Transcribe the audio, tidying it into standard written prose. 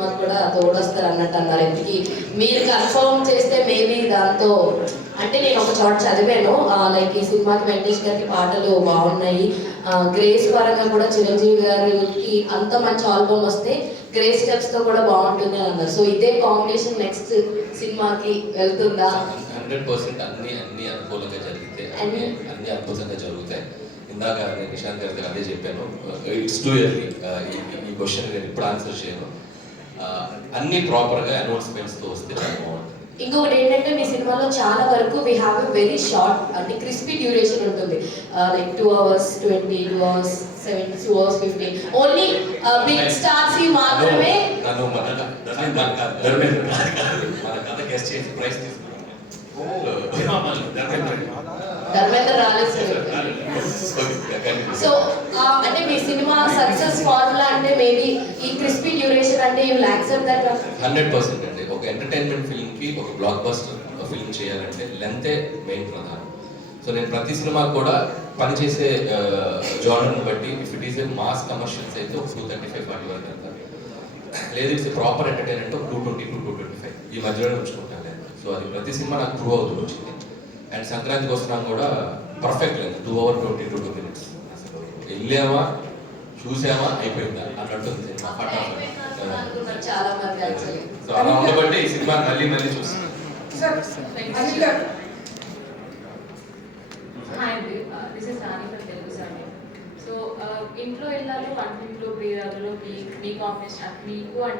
సినిమాకి కూడా తోడొస్తారు అన్నట్టు అన్నారు. ఇంటికి మీరు కన్ఫర్మ్ చేస్తే మేబీ దాంతో అంటే నేను ఒక చోట చదివాను, లైక్ ఈ సినిమాకి వెంకటేష్ గారికి పాటలు బాగున్నాయి, గ్రేస్ పరంగా కూడా చిరంజీవి గారికి అంత మంచి ఆల్బమ్ వస్తే గ్రేస్ స్టెప్స్ తో కూడా బాగుంటుంది అని అన్నారు. సో ఇదే కాంబినేషన్ నెక్స్ట్ సినిమాకి వెళ్తుందా? 100% అన్ని అనుకూలంగా జరిగితే అన్ని అద్భుతంగా జరుగుతాయి. ఇందాక నేను నిశాంత్ గారితో అదే చెప్పాను, ఇట్స్ టూ ఇయర్లీ ఈ క్వశ్చన్ నేను ఇప్పుడు ఆన్సర్ చేయను. అన్ని ప్రాపర్గా అనౌన్స్మెంట్స్తో వస్తే చాలా బాగుంటుంది. ఇంకొకటి ఏంటంటే మీ సినిమాలో చాలా వరకు we have a very short అంటే క్రిస్పీ డ్యూరేషన్ ఉంటుంది, like 2 hours 20, 2 hours 7, 2 hours 15. Only big stars కి మాత్రమే. నన్ను మన కథ గెస్ట్ చేసి ప్రైజ్ తీసుకున్నాను. ధర్మేంద్ర రాలేదు. సో అంటే మీ సినిమా సక్సెస్ ఫార్ములా అంటే మేబీ ఈ క్రిస్పీ డ్యూరేషన్ అంటే యూ విల్ యాక్సెప్ట్ దట్? 100% అండి. ఒక ఎంటర్టైన్మెంట్ ఫిల్మ్ కి ఒక బ్లాక్ బస్టర్ ఫిల్మ్ చేయాలంటే లెంతే మెయిన్ ప్రధానం. సో నేను ప్రతి సినిమా కూడా పనిచేసే జానర్ని బట్టి if it is a mass commercials అయితే ఒక 235-40 వరకు వెళ్తాను. లేదు ఇట్స్ ప్రాపర్ ఎంటర్టైన్మెంట్ 220-225 ఈ మధ్యలోనే ఉంచుకుంటాను నేను. సో అది ప్రతి సినిమా నాకు ప్రూవ్ అవుతూ వచ్చింది. అండ్ సంక్రాంతికి వస్తున్నాం కూడా పర్ఫెక్ట్ లేదు, 2 hours 22 minutes. అసలు వెళ్ళామా చూసామా అయిపోయిందా అన్నట్టుంది సినిమా. చాలా మంది యాక్చువల్లీ. సో అలా ఉండబట్టి ఈ సినిమా మళ్ళీ చూస్తాం. హాయ్ అండి, this is Rani from Telugu సాని. సో ఇంట్లో వెళ్ళాలి, వంటింట్లో ప్రియురాలలో మీ కాంబినేషన్ మీకు అండ్